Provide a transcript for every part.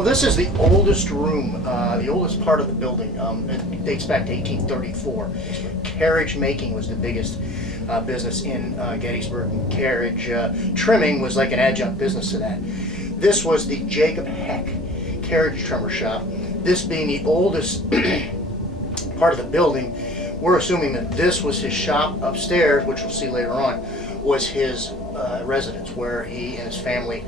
Well, this is the oldest room, the oldest part of the building. It dates back to 1834. Carriage making was the biggest business in Gettysburg, and carriage trimming was like an adjunct business to that. This was the Jacob Heck carriage trimmer shop. This being the oldest part of the building, we're assuming that this was his shop. Upstairs, which we'll see later on, was his residence where he and his family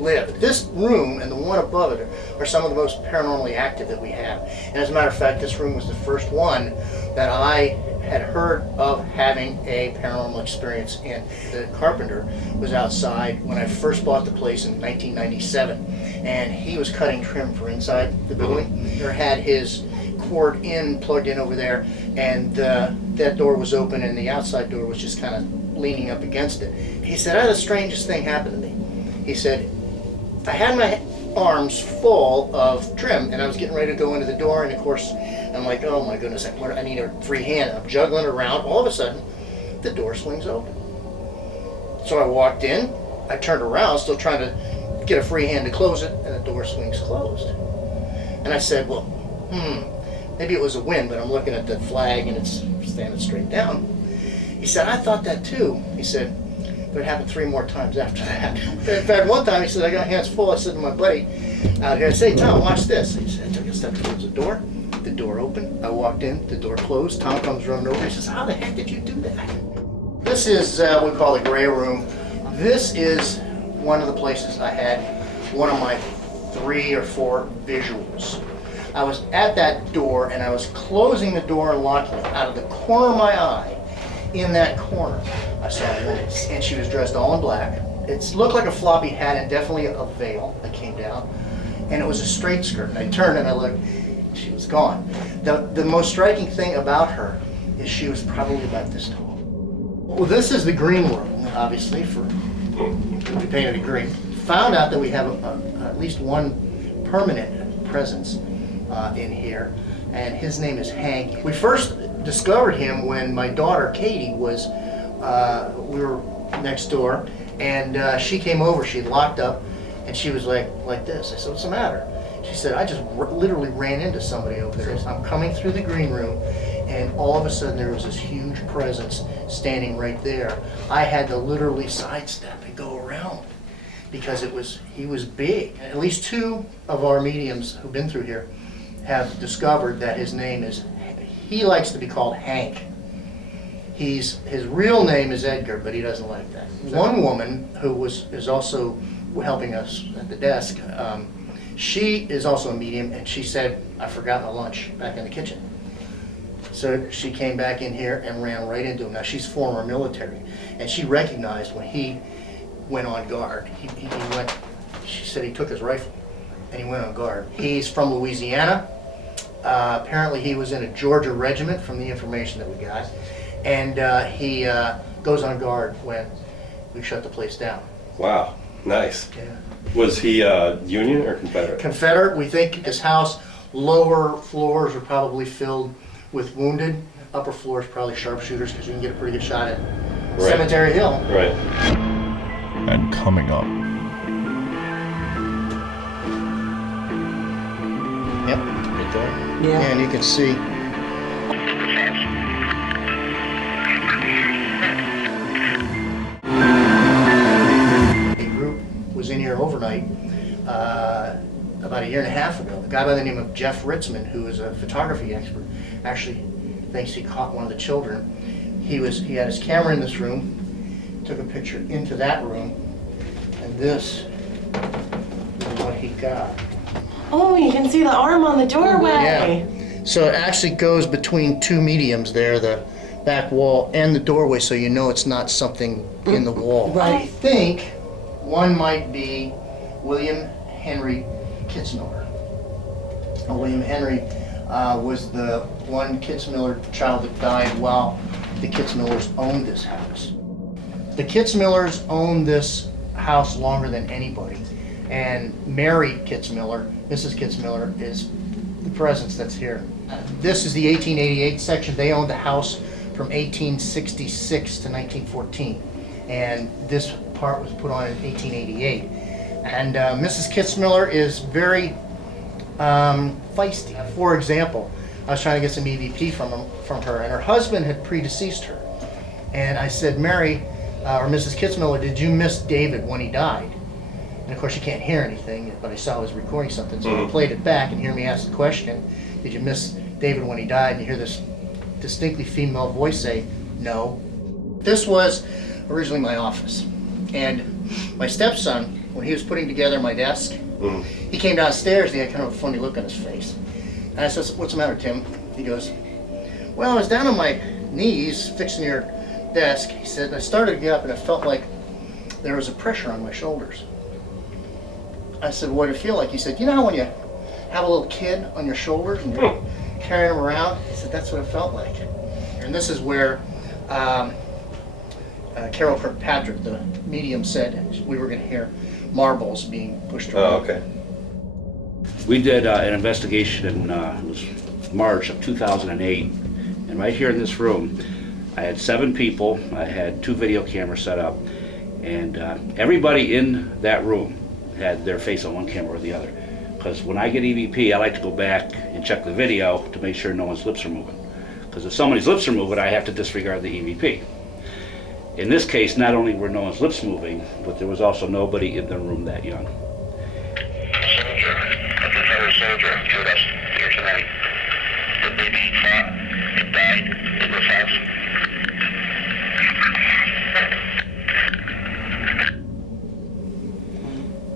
lived. This room and the one above it are some of the most paranormally active that we have. And as a matter of fact, this room was the first one that I had heard of having a paranormal experience in. The carpenter was outside when I first bought the place in 1997, and he was cutting trim for inside the building. He had his cord plugged in over there, and that door was open and the outside door was just kind of leaning up against it. He said, "I had the strangest thing happen to me." He said, "I had my arms full of trim and I was getting ready to go into the door, and of course I'm like, oh my goodness, I need a free hand." I'm juggling around. All of a sudden the door swings open. So I walked in, I turned around, still trying to get a free hand to close it, and the door swings closed. And I said, well, maybe it was a wind, but I'm looking at the flag and it's standing straight down. He said, "I thought that too." He said, "But it happened 3 more times after that." In fact, one time he said, "I got hands full." I said to my buddy out here, I said, "Hey, Tom, watch this." He said, I took a step towards the door opened, I walked in, the door closed. Tom comes running over, he says, "How the heck did you do that?" This is what we call the gray room. This is one of the places I had one of my 3 or 4 visuals. I was at that door and I was closing the door and locking it. Out of the corner of my eye, in that corner, I saw a woman, and she was dressed all in black. It looked like a floppy hat and definitely a veil that came down, and it was a straight skirt. And I turned and I looked, she was gone. The most striking thing about her is she was probably about this tall. Well, this is the green room, obviously, we painted it green. Found out that we have at least one permanent presence in here, and his name is Hank. We first discovered him when my daughter Katie was, we were next door, and she came over, she had locked up, and she was like this. I said, "What's the matter?" She said, "I just literally ran into somebody over there." I'm coming through the green room, and all of a sudden there was this huge presence standing right there. I had to literally sidestep and go around because he was big. At least 2 of our mediums who've been through here have discovered that his name is, he likes to be called Hank. His real name is Edgar, but he doesn't like that. One woman who is also helping us at the desk, she is also a medium, and she said, "I forgot my lunch back in the kitchen." So she came back in here and ran right into him. Now she's former military, and she recognized when he went on guard. She said he took his rifle and he went on guard. He's from Louisiana. Apparently he was in a Georgia regiment from the information that we got, and he goes on guard when we shut the place down. Wow, nice. Yeah. Was he Union or Confederate? Confederate. We think his house, lower floors are probably filled with wounded, upper floors probably sharpshooters, because you can get a pretty good shot at Cemetery Hill. Right. And coming up. Yep, right there. Yeah. And you can see. A group was in here overnight about 1.5 years ago. A guy by the name of Jeff Ritzman, who is a photography expert, actually thinks he caught one of the children. He had his camera in this room, took a picture into that room, and this is what he got. Oh, you can see the arm on the doorway. Yeah. So it actually goes between 2 mediums there, the back wall and the doorway, so you know it's not something in the wall. Right. I think one might be William Henry Kitzmiller. William Henry was the one Kitzmiller child that died while the Kitzmillers owned this house. The Kitzmillers owned this house longer than anybody, and Mary Kitzmiller, Mrs. Kitzmiller, is the presence that's here. This is the 1888 section. They owned the house from 1866 to 1914, and this part was put on in 1888. And Mrs. Kitzmiller is very feisty. For example, I was trying to get some EVP from her, and her husband had predeceased her. And I said, Mary, or Mrs. Kitzmiller, did you miss David when he died? And of course you can't hear anything, but I saw I was recording something, so I played it back and hear me ask the question, did you miss David when he died? And you hear this distinctly female voice say, no. This was originally my office. And my stepson, when he was putting together my desk, he came downstairs and he had kind of a funny look on his face. And I said, what's the matter, Tim? He goes, well, I was down on my knees fixing your desk. He said, I started to get up and it felt like there was a pressure on my shoulders. I said, what did it feel like? He said, you know how when you have a little kid on your shoulders and you're carrying him around? He said, that's what it felt like. And this is where Carol Kirkpatrick, the medium, said we were going to hear marbles being pushed around. Oh, okay. We did an investigation in it was March of 2008, and right here in this room, I had 7 people. I had 2 video cameras set up, and everybody in that room had their face on one camera or the other. Because when I get EVP, I like to go back and check the video to make sure no one's lips are moving. Because if somebody's lips are moving, I have to disregard the EVP. In this case, not only were no one's lips moving, but there was also nobody in the room that young. Soldier, a Confederate soldier killed us here tonight. The baby fought and died in this house.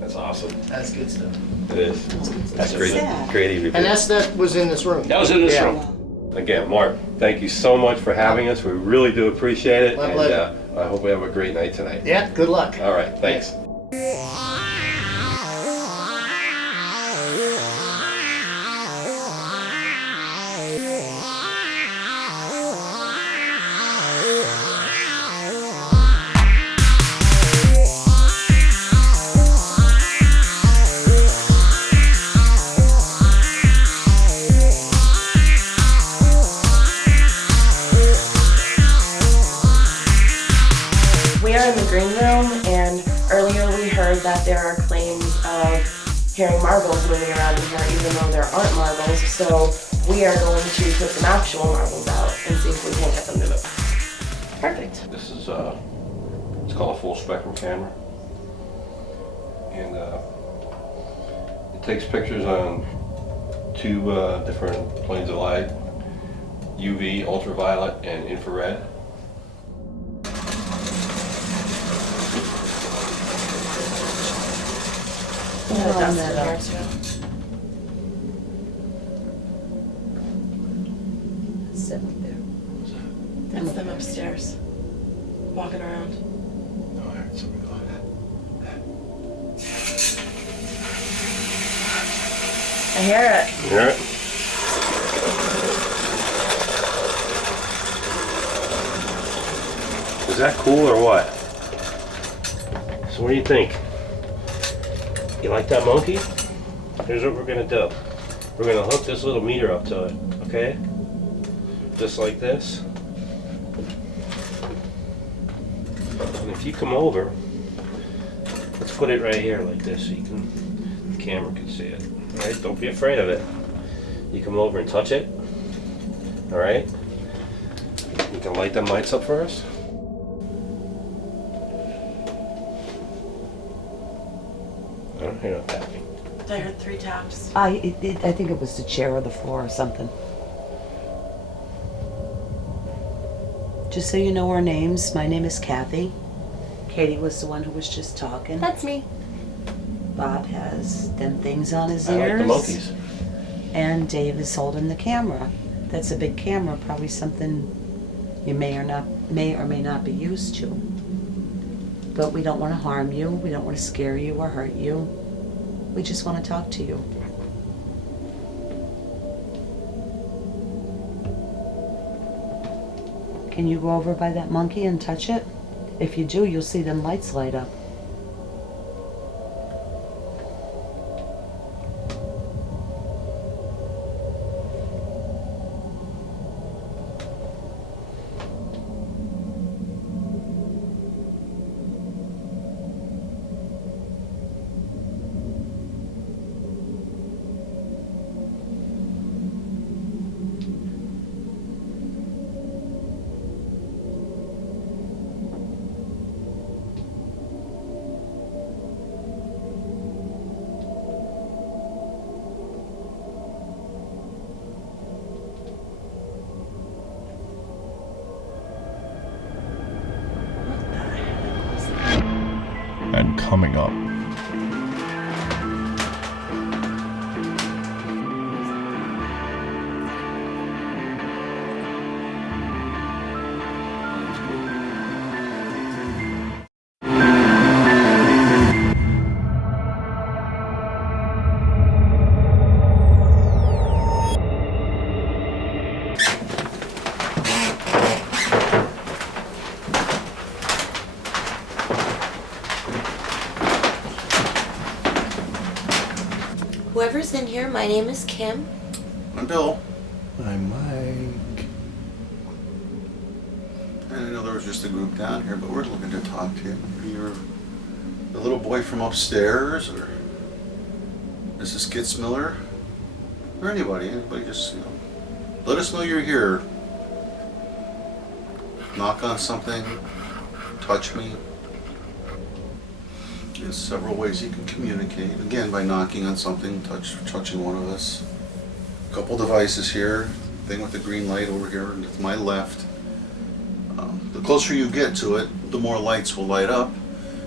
That's awesome. That's good stuff. It is. That's great. sad. Great EVP. And that was in this room. That was in this Yeah. room. Again, Mark, thank you so much for having us. We really do appreciate it. My and pleasure. I hope we have a great night tonight. Yeah, good luck. All right, thanks. We are in the green room, and earlier we heard that there are claims of hearing marbles moving around in here, even though there aren't marbles. So we are going to put some actual marbles out and see if we can get them to move. Perfect. This is it's called a full spectrum camera, and it takes pictures on 2 different planes of light: UV, ultraviolet, and infrared. Yeah, that's in here too. Sit up there. That's them upstairs, walking around. Oh, I heard somebody go. I hear it. You hear it? Is that cool or what? So what do you think? You like that monkey? Here's what we're gonna do. We're gonna hook this little meter up to it, okay? Just like this. And if you come over, let's put it right here like this so the camera can see it. All right, don't be afraid of it. You come over and touch it. All right. You can light them lights up for us. I don't hear no tapping. I heard 3 taps. I think it was the chair or the floor or something. Just so you know our names, my name is Kathy. Katie was the one who was just talking. That's me. Bob has them things on his I ears. like the monkeys. And Dave is holding the camera. That's a big camera, probably something you may or may not be used to. But we don't want to harm you. We don't want to scare you or hurt you. We just want to talk to you. Can you go over by that monkey and touch it? If you do, you'll see them lights light up. coming up. Whoever's in here, my name is Kim. I'm Bill. I'm Mike. And I know there was just a group down here, but we're looking to talk to you. Maybe you're the little boy from upstairs, or Mrs. Kitzmiller, or anybody. Just, let us know you're here. Knock on something, touch me. There's several ways you can communicate. Again, by knocking on something, touching one of us. A couple devices here. Thing with the green light over here to my left. The closer you get to it, the more lights will light up.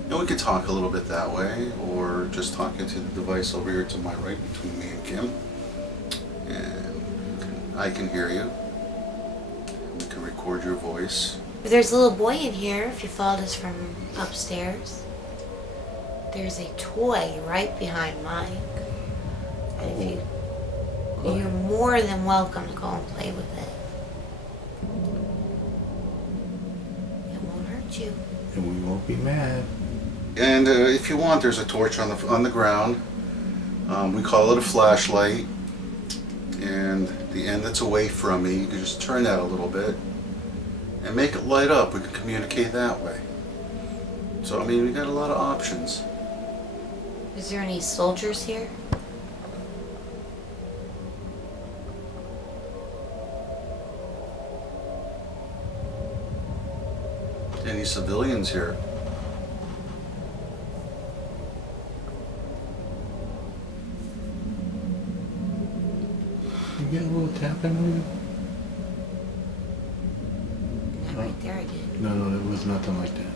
And we could talk a little bit that way, or just talking to the device over here to my right between me and Kim. And I can hear you. We can record your voice. There's a little boy in here, if you followed us from upstairs. There's a toy right behind Mike. And you're more than welcome to go and play with it. It won't hurt you. And we won't be mad. And if you want, there's a torch on the ground. We call it a flashlight. And the end that's away from me, you can just turn that a little bit and make it light up. We can communicate that way. So, I mean, we got a lot of options. Is there any soldiers here? Any civilians here? You get a little tapping with it? Not right there, I did. No, it was nothing like that.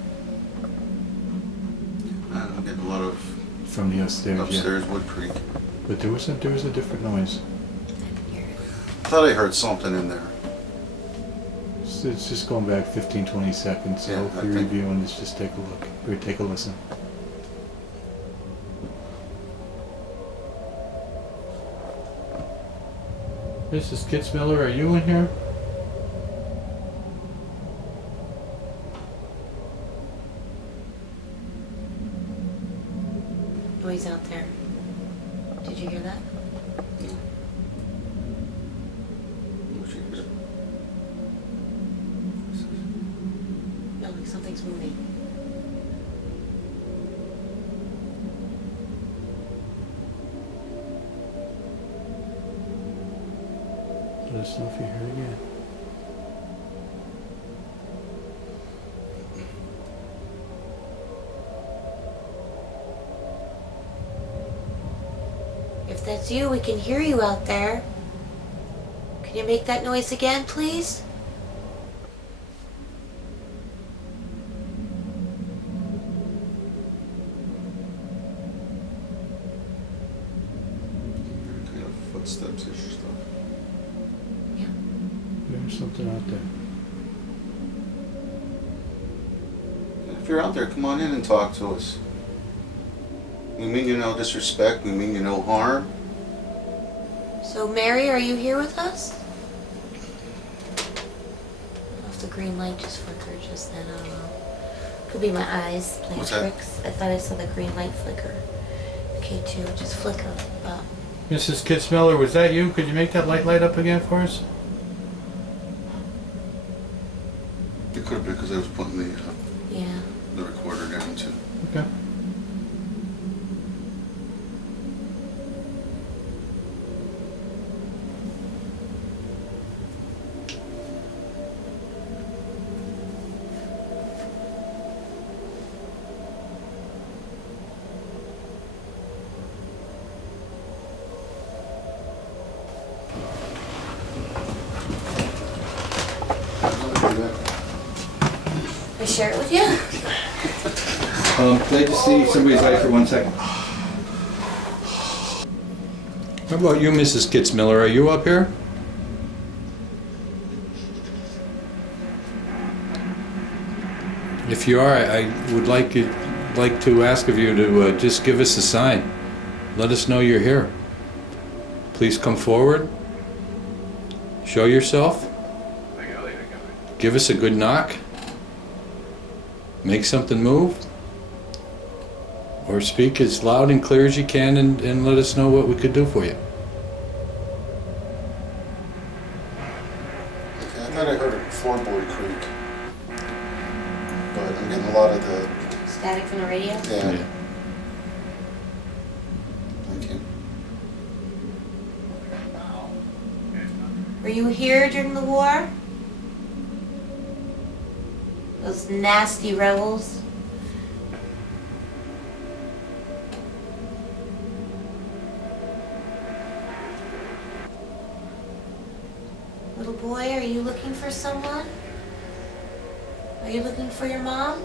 I'm getting a lot of From the upstairs, Wood Creek. But there was a different noise. I can hear it. I thought I heard something in there. It's just going back 15, 20 seconds. So Yeah, if I you're think- reviewing this, just take a look or take a listen. Mrs. Kitzmiller, are you in here? Noise out there. Did you hear that? No, like something's moving. Let us know if you hear it again. If that's you, we can hear you out there. Can you make that noise again, please? Kind of footsteps-ish stuff. Yeah. There's something out there. If you're out there, come on in and talk to us. We mean you no disrespect, we mean you no harm. So, Mary, are you here with us? I don't know if the green light just flickered just then, I don't know. Could be my eyes playing What's that? tricks. I thought I saw the green light flicker. Okay, too, just flicker. But Mrs. Kitzmiller, was that you? Could you make that light up again for us? It could have been because I was putting yeah. the recorder down too. Okay. I share it with you? Glad to see somebody's life for 1 second. How about you, Mrs. Kitzmiller? Are you up here? If you are, I would like to ask of you to just give us a sign. Let us know you're here. Please come forward. Show yourself. Give us a good knock. Make something move. Or speak as loud and clear as you can and let us know what we could do for you. Okay, I thought I heard a floorboard creak. But I'm getting a lot of the... Static from the radio? Yeah. Thank you. Were you here during the war? Those nasty rebels? Little boy, are you looking for someone? Are you looking for your mom?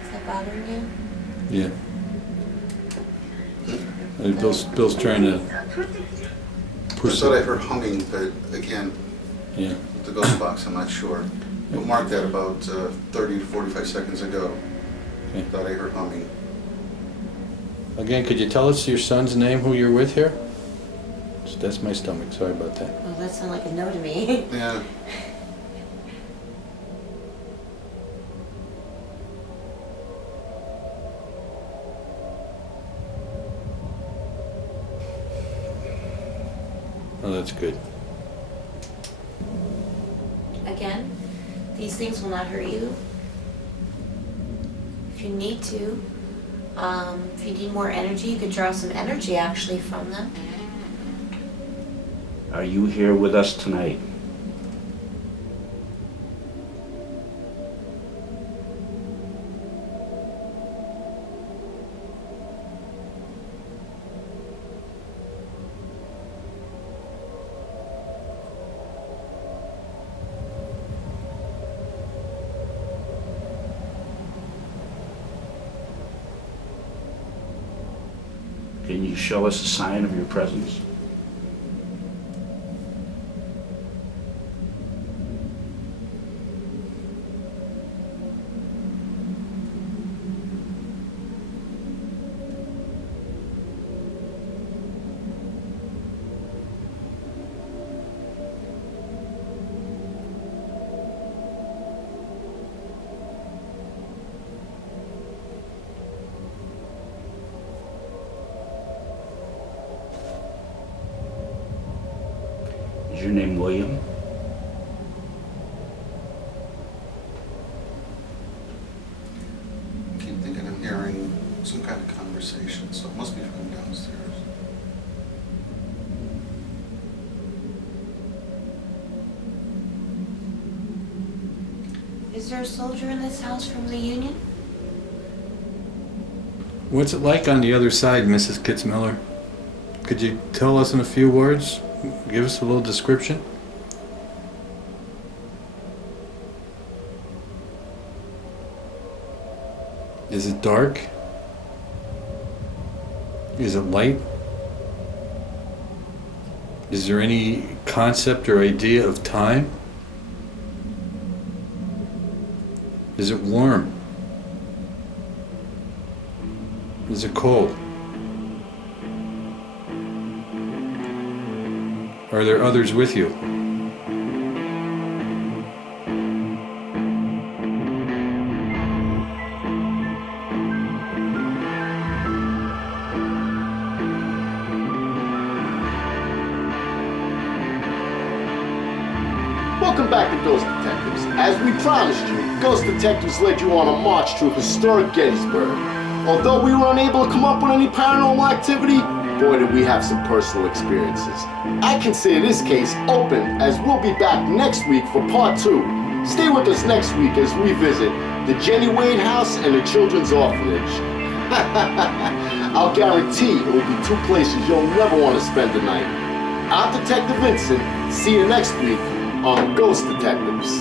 Is that bothering you? Yeah. Bill's trying to I push thought I it. heard humming, but again, Yeah. with the ghost box, I'm not sure. But marked that about 30 to 45 seconds ago. Okay. Thought I heard humming. Again, could you tell us your son's name, who you're with here? That's my stomach. Sorry about that. Oh, that sounded like a no to me. Yeah. Oh, that's good. Again, these things will not hurt you. If you need to, if you need more energy, you could draw some energy actually from them. Are you here with us tonight? Can you show us a sign of your presence? Is your name William? I keep thinking I'm hearing some kind of conversation, so it must be from downstairs. Is there a soldier in this house from the Union? What's it like on the other side, Mrs. Kitzmiller? Could you tell us in a few words? Give us a little description? Is it dark? Is it light? Is there any concept or idea of time? Is it warm? Is it cold? Are there others with you? Welcome back to Ghost Detectives. As we promised you, Ghost Detectives led you on a march to historic Gettysburg. Although we were unable to come up with any paranormal activity, boy did we have some personal experiences. I consider this case open, as we'll be back next week for part 2. Stay with us next week as we visit the Jenny Wade House and the Children's Orphanage. I'll guarantee it will be two places you'll never want to spend the night. I'm Detective Vincent. See you next week on Ghost Detectives.